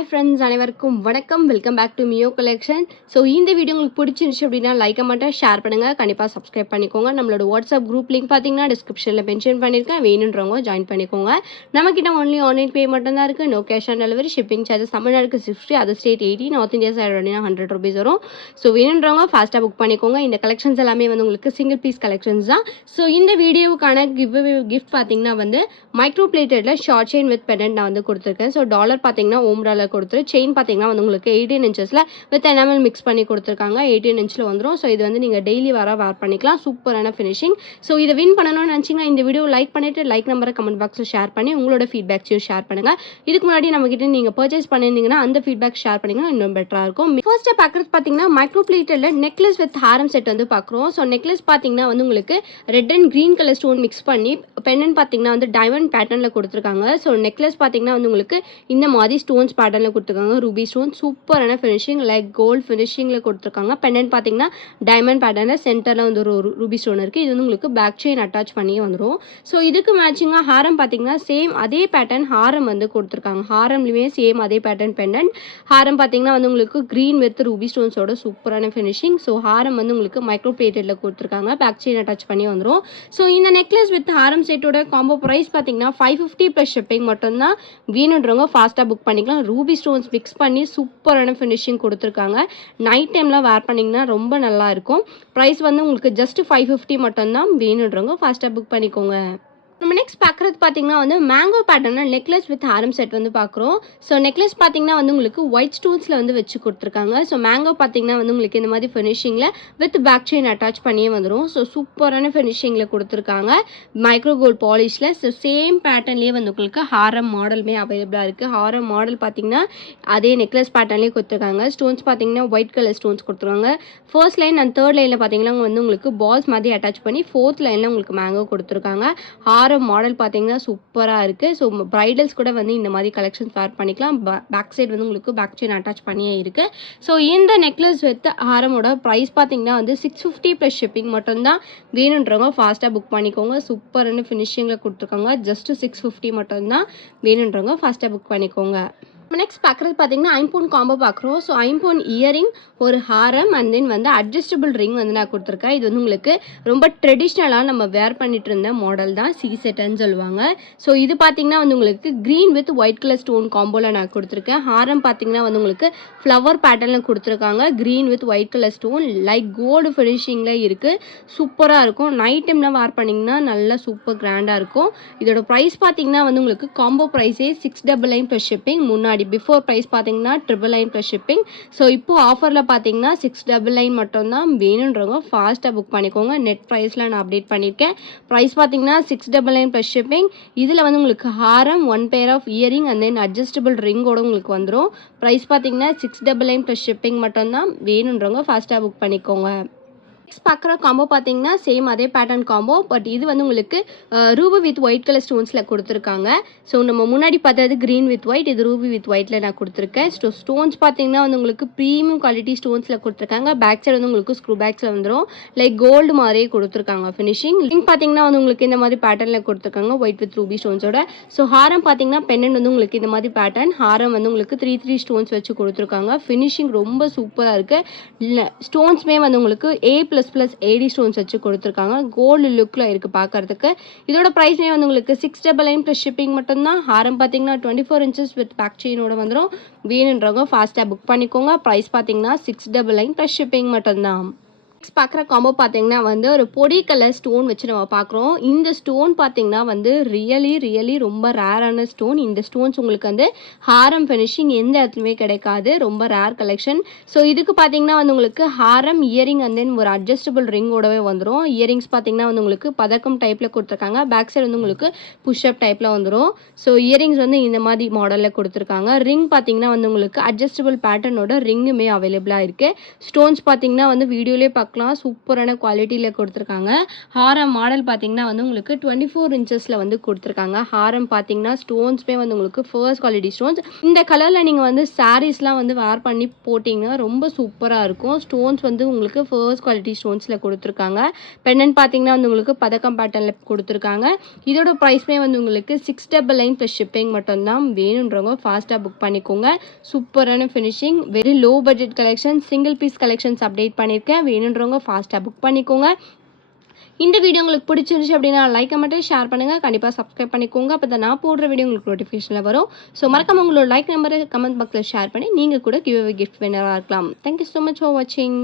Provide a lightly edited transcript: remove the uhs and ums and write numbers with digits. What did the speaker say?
Hi friends, அனைவருக்கும் வணக்கம். Welcome back to Miyo collection. So இந்த வீடியோ உங்களுக்கு பிடிச்சிருந்துச்சு அப்படின்னா லைக் மட்டும் ஷேர் பண்ணுங்கள். கண்டிப்பாக சப்ஸ்கிரைப் பண்ணிக்கோங்க. நம்மளோட வாட்ஸ்அப் குரூப் லிங்க் பார்த்தீங்கன்னா டிஸ்கிரிப்ஷனில் மென்ஷன் பண்ணியிருக்கேன். வேணுன்றவங்க ஜாயின் பண்ணிக்கோங்க. நம்மக்கிட்ட ஒன்லி ஆன்லைன் பே மட்டும் தான் இருக்குது. No cash on delivery. Shipping charges தமிழ்நாடுக்கு 60, other state 80, north India side அப்படின்னா 100 rupees வரும். ஸோ வேணுன்றவங்க ஃபாஸ்ட்டாக புக் பண்ணிக்கோங்க. இந்த கலெக்ஷன்ஸ் எல்லாமே வந்து உங்களுக்கு சிங்கிள் பீஸ் கலெக்ஷன்ஸ் தான். ஸோ இந்த வீடியோவுக்கான கிஃப்ட் பார்த்தீங்கன்னா வந்து மைக்ரோ பிளேட்டடில் ஷார்ட் செயின் வித் பெண்டன்ட் நான் வந்து கொடுத்துருக்கேன். ஸோ டாலர் பார்த்தீங்கன்னா டாலர் கொடுத்துரு. செயின் பார்த்தீங்கன்னா வந்து உங்களுக்கு 18 inches வித் எனாமல் மிக்ஸ் பண்ணி கொடுத்துருக்காங்க. 18 inch வந்துடும். ஸோ இது வந்து நீங்கள் டெய்லி வேர் பண்ணிக்கலாம். சூப்பரான ஃபினிஷிங். ஸோ இதை வின் பண்ணணும்னு நினச்சிங்கன்னா இந்த வீடியோ லைக் பண்ணிவிட்டு லைக் நம்பரை கமெண்ட் பாக்ஸில் ஷேர் பண்ணி உங்களோட ஃபீட்பேக்ஸையும் ஷேர் பண்ணுங்கள். இதுக்கு முன்னாடி நம்மக்கிட்ட நீங்கள் பர்ச்சேஸ் பண்ணியிருந்தீங்கன்னா அந்த ஃபீட்பேக் ஷேர் பண்ணிங்கன்னா இன்னும் பெட்டராக இருக்கும். ஃபர்ஸ்ட்டாக பார்க்குறது பார்த்தீங்கன்னா micro பிளேட்டடில் necklace with Haram set வந்து பார்க்குறோம். ஸோ நெக்லஸ் பார்த்தீங்கன்னா வந்து உங்களுக்கு red and green colour stone mix பண்ணி பெண்ணன் பார்த்தீங்கன்னா வந்து டைமண்ட் பேட்டர்னில் கொடுத்துருக்காங்க. ஸோ நெக்லஸ் பார்த்தீங்கன்னா வந்து உங்களுக்கு இந்த மாதிரி ஸ்டோன்ஸ் பேட்டர்னில் கொடுத்துருக்காங்க. ரூபி ஸ்டோன் சூப்பரான ஃபினிஷிங், லைக் கோல்டு ஃபினிஷிங்கில் கொடுத்துருக்காங்க. பெண்டன்ட் பார்த்தீங்கன்னா டைமண்ட் பேட்டர்னில் சென்டரில் வந்து ஒரு ரூபி ஸ்டோன் இருக்குது. இது வந்து உங்களுக்கு பேக் செயின் அட்டாச் பண்ணியே வந்துடும். ஸோ இதுக்கு மேட்சிங்காக ஹாரம் பார்த்தீங்கன்னா சேம் அதே பேட்டர்ன் ஹாரம் வந்து கொடுத்துருக்காங்க. ஹாரம்லேயுமே சேம் அதே பேட்டர்ன் பெண்டன்ட். ஹாரம் பார்த்தீங்கன்னா வந்து உங்களுக்கு க்ரீன் வித் ரூபி ஸ்டோன்ஸோட சூப்பரான ஃபினிஷிங். ஸோ ஹாரம் வந்து உங்களுக்கு மைக்ரோ பிளேட்டடில் கொடுத்துருக்காங்க. பேக் செயின் அட்டாச் பண்ணி வந்துடும். ஸோ இந்த நெக்லஸ் வித் ஹாரம் செட்டோட காம்போ ப்ரைஸ் பார்த்தீங்கன்னா 550 + ஷிப்பிங் மட்டும்தான். வேணுன்றவங்க ஃபாஸ்ட்டாக புக் பண்ணிக்கலாம். ரூபி ஸ்டோன்ஸ் மிக்ஸ் பண்ணி சூப்பரான ஃபினிஷிங் கொடுத்துருக்காங்க. நைட் டைமில் வேர் பண்ணிங்கன்னா ரொம்ப நல்லா இருக்கும். ப்ரைஸ் வந்து உங்களுக்கு ஜஸ்ட் 550 மட்டும்தான். வேணுன்றவங்க ஃபாஸ்ட்டாக புக் பண்ணிக்கோங்க. நம்ம நெக்ஸ்ட் பார்க்குறது பார்த்தீங்கன்னா வந்து மேங்கோ பேட்டர்னில் நெக்லஸ் வித் ஹாரம் செட் வந்து பார்க்குறோம். ஸோ நெக்லஸ் பார்த்தீங்கன்னா வந்து உங்களுக்கு ஒயிட் ஸ்டோன்ஸில் வந்து வச்சு கொடுத்துருக்காங்க. ஸோ மேங்கோ பார்த்தீங்கன்னா வந்து உங்களுக்கு இந்த மாதிரி ஃபினிஷிங்கில் வித் பேக் செயின் அட்டாச் பண்ணியே வந்துடும். ஸோ சூப்பரான ஃபினிஷிங்கில் கொடுத்துருக்காங்க. மைக்ரோ கோல்ட் பாலிஷில். ஸோ சேம் பேட்டர்ன்லேயே வந்து உங்களுக்கு ஹாரம் மாடலுமே அவைலபிளாக இருக்குது. ஹாரம் மாடல் பார்த்தீங்கன்னா அதே நெக்லஸ் பேட்டர்ன்லேயே கொடுத்துருக்காங்க. ஸ்டோன்ஸ் பார்த்தீங்கன்னா ஒயிட் கலர் ஸ்டோன்ஸ் கொடுத்துருக்காங்க. ஃபர்ஸ்ட் லைன் அண்ட் தேர்ட் லைனில் பார்த்தீங்கன்னா வந்து உங்களுக்கு பால்ஸ் மாதிரி அட்டாச் பண்ணி ஃபோர்த் லைனில் உங்களுக்கு மேங்கோ கொடுத்துருக்காங்க. மாடல் பார்த்தீங்கன்னா சூப்பராக இருக்குது. ஸோ பிரைடல்ஸ் கூட வந்து இந்த மாதிரி கலெக்ஷன்ஸ் வேர் பண்ணிக்கலாம். பேக் சைடு வந்து உங்களுக்கு பேக் செயின் அட்டாச் பண்ணியே இருக்குது. ஸோ இந்த நெக்லஸ் வித் ஹாரமோட ப்ரைஸ் பார்த்தீங்கன்னா வந்து 650 + ஷிப்பிங் மட்டும்தான். வேணுன்றவங்க ஃபாஸ்ட்டாக புக் பண்ணிக்கோங்க. சூப்பரான ஃபினிஷிங்கில் கொடுத்துருக்காங்க. ஜஸ்ட் 650 மட்டும்தான். வேணுன்றவங்க ஃபாஸ்ட்டாக புக் பண்ணிக்கோங்க. நெக்ஸ்ட் பார்க்குறது பார்த்தீங்கன்னா ஐம்பொன் காம்போ பார்க்குறோம். ஸோ ஐம்பொன் இயரிங், ஒரு ஹாரம் அண்ட் தென் வந்து அட்ஜஸ்டபிள் ரிங் வந்து நான் கொடுத்துருக்கேன். இது வந்து உங்களுக்கு ரொம்ப ட்ரெடிஷ்னலாக நம்ம வேர் பண்ணிட்டு இருந்த மாடல் தான். சி செட்டுன்னு சொல்லுவாங்க. ஸோ இது பார்த்தீங்கன்னா வந்து உங்களுக்கு green with white colour stone காம்போவில் நான் கொடுத்துருக்கேன். ஹாரம் பார்த்தீங்கன்னா வந்து உங்களுக்கு ஃப்ளவர் பேட்டர்னில் கொடுத்துருக்காங்க. Green with white colour stone, like gold ஃபினிஷிங்கில் இருக்குது. சூப்பராக இருக்கும். நைட் டைமில் வேர் பண்ணிங்கன்னா நல்லா சூப்பர் கிராண்டாக இருக்கும். இதோட ப்ரைஸ் பார்த்தீங்கன்னா வந்து உங்களுக்கு காம்போ ப்ரைஸே 699 + ஷிப்பிங். முன்னாடி பிஃபோர் ப்ரைஸ் பார்த்தீங்கன்னா 999 + ஷிப்பிங். ஸோ இப்போ ஆஃபரில் பார்த்தீங்கன்னா 699 மட்டும்தான். வேணுன்றவங்க ஃபாஸ்ட்டாக புக் பண்ணிக்கோங்க. நெட் ப்ரைஸில் நான் அப்டேட் பண்ணியிருக்கேன். ப்ரைஸ் பார்த்தீங்கன்னா 699 + ஷிப்பிங். இதில் வந்து உங்களுக்கு ஹாரம், 1 pair of earring and then adjustable ரிங்கோட உங்களுக்கு வந்துடும். ப்ரைஸ் பார்த்தீங்கன்னா 699 + ஷிப்பிங் மட்டும்தான். வேணுன்றவங்க ஃபாஸ்ட்டாக புக் பண்ணிக்கோங்க. நெக்ஸ்ட் பார்க்குற காம்போ பார்த்தீங்கன்னா சேம் அதே பேட்டர்ன் காம்போ. பட் இது வந்து உங்களுக்கு ரூபி வித் ஒயிட் கலர் ஸ்டோன்ஸில் கொடுத்துருக்காங்க. ஸோ நம்ம முன்னாடி பார்த்தது க்ரீன் வித் ஒயிட், இது ரூபி வித் ஒயிட்டில் நான் கொடுத்துருக்கேன். ஸ்டோன்ஸ் பார்த்தீங்கன்னா வந்து உங்களுக்கு ப்ரீமியம் குவாலிட்டி ஸ்டோன்ஸில் கொடுத்துருக்காங்க. பேக் சைடு வந்து உங்களுக்கு ஸ்க்ரூ பேக்ஸில் வந்துடும். லைக் கோல்டு மாதிரியே கொடுத்துருக்காங்க ஃபினிஷிங். லிங்க் பார்த்தீங்கன்னா வந்து உங்களுக்கு இந்த மாதிரி பேட்டர்னில் கொடுத்துருக்காங்க ஒயிட் வித் ரூபி ஸ்டோன்ஸோட. ஸோ ஹாரம் பார்த்தீங்கன்னா பெண்ணன் வந்து உங்களுக்கு இந்த மாதிரி பேட்டர்ன். ஹாரம் வந்து உங்களுக்கு 3 ஸ்டோன்ஸ் வச்சு கொடுத்துருக்காங்க. ஃபினிஷிங் ரொம்ப சூப்பராக இருக்குது. இல்லை ஸ்டோன்ஸுமே வந்து உங்களுக்கு A++ AD ஸ்டோன்ஸ் வச்சு கொடுத்துருக்காங்க. கோல்டு லுக்கில் இருக்குது பார்க்கறதுக்கு. இதோட ப்ரைஸ்மே வந்து உங்களுக்கு 699 + ஷிப்பிங் மட்டும்தான். ஹாரம் பார்த்தீங்கன்னா 24 inches வித் பேக் செயினோட வந்துடும். வேணுன்றவங்க ஃபாஸ்ட்டாக புக் பண்ணிக்கோங்க. ப்ரைஸ் பார்த்தீங்கன்னா 699 + ஷிப்பிங் மட்டும்தான். நெக்ஸ்ட் பார்க்குற காம்போ பார்த்தீங்கன்னா வந்து ஒரு பொடி கலர் ஸ்டோன் வச்சு நம்ம பார்க்குறோம். இந்த ஸ்டோன் பார்த்தீங்கன்னா வந்து ரியலி ரொம்ப ரேரான ஸ்டோன். இந்த ஸ்டோன்ஸ் உங்களுக்கு வந்து ஹாரம் ஃபினிஷிங் எந்த இடத்துலையுமே கிடைக்காது. ரொம்ப ரேர் கலெக்ஷன். ஸோ இதுக்கு பார்த்தீங்கன்னா வந்து உங்களுக்கு ஹாரம், இயரிங் அண்ட் தென் ஒரு அட்ஜஸ்டபிள் ரிங்கோடவே வந்துடும். இயரிங்ஸ் பார்த்தீங்கன்னா வந்து உங்களுக்கு பதக்கம் டைப்பில் கொடுத்துருக்காங்க. பேக் சைடு வந்து உங்களுக்கு புஷ்அப் டைப்பில் வந்துடும். ஸோ இயரிங்ஸ் வந்து இந்த மாதிரி மாடலில் கொடுத்துருக்காங்க. ரிங் பார்த்தீங்கன்னா வந்து உங்களுக்கு அட்ஜஸ்டபிள் பேட்டர்னோட ரிங்குமே அவைலபிளாக இருக்குது. ஸ்டோன்ஸ் பார்த்தீங்கன்னா வந்து வீடியோலேயே பார்க்கலாம். சூப்பரான குவாலிட்டியில் கொடுத்துருக்காங்க. ஹாரம் மாடல் பார்த்தீங்கன்னா வந்து உங்களுக்கு 24 இன்ச்சஸில் வந்து கொடுத்துருக்காங்க. ஹாரம் பார்த்தீங்கன்னா ஸ்டோன்ஸுமே வந்து உங்களுக்கு ஃபர்ஸ்ட் குவாலிட்டி ஸ்டோன்ஸ். இந்த கலரில் நீங்கள் வந்து சாரீஸ்லாம் வந்து வேர் பண்ணி போட்டிங்கன்னா ரொம்ப சூப்பராக இருக்கும். ஸ்டோன்ஸ் வந்து உங்களுக்கு ஃபர்ஸ்ட் குவாலிட்டி ஸ்டோன்ஸில் கொடுத்துருக்காங்க. பெண்ணன் பார்த்தீங்கன்னா வந்து உங்களுக்கு பதக்கம் பேட்டர்னில் கொடுத்துருக்காங்க. இதோட ப்ரைஸ்மே வந்து உங்களுக்கு 699 ப்ளஸ் ஷிப்பிங் மட்டும்தான். வேணுன்றவங்க ஃபாஸ்ட்டாக புக் பண்ணிக்கோங்க. சூப்பரான finishing, very low budget collection, single piece collections update பண்ணியிருக்கேன். வேணுன்றவங்க ஃபாஸ்ட்டாக புக் பண்ணிக்கோங்க. இந்த வீடியோ உங்களுக்கு பிடிச்சிருந்துச்சு அப்படின்னா லைக் மட்டும் ஷேர் பண்ணுங்கள். கண்டிப்பாக சப்ஸ்கிரைப் பண்ணிக்கோங்க. அப்போ தான் நான் போடுற வீடியோ உங்களுக்கு நோட்டிஃபிகேஷனில் வரும். ஸோ மறக்காம உங்களோட லைக் நம்பரை கமெண்ட் பாக்ஸில் ஷேர் பண்ணி நீங்கள் கூட கிவ் அவே கிஃப்ட் வின்னராக இருக்கலாம். தேங்க்யூ ஸோ மச் ஃபார் வாட்சிங்.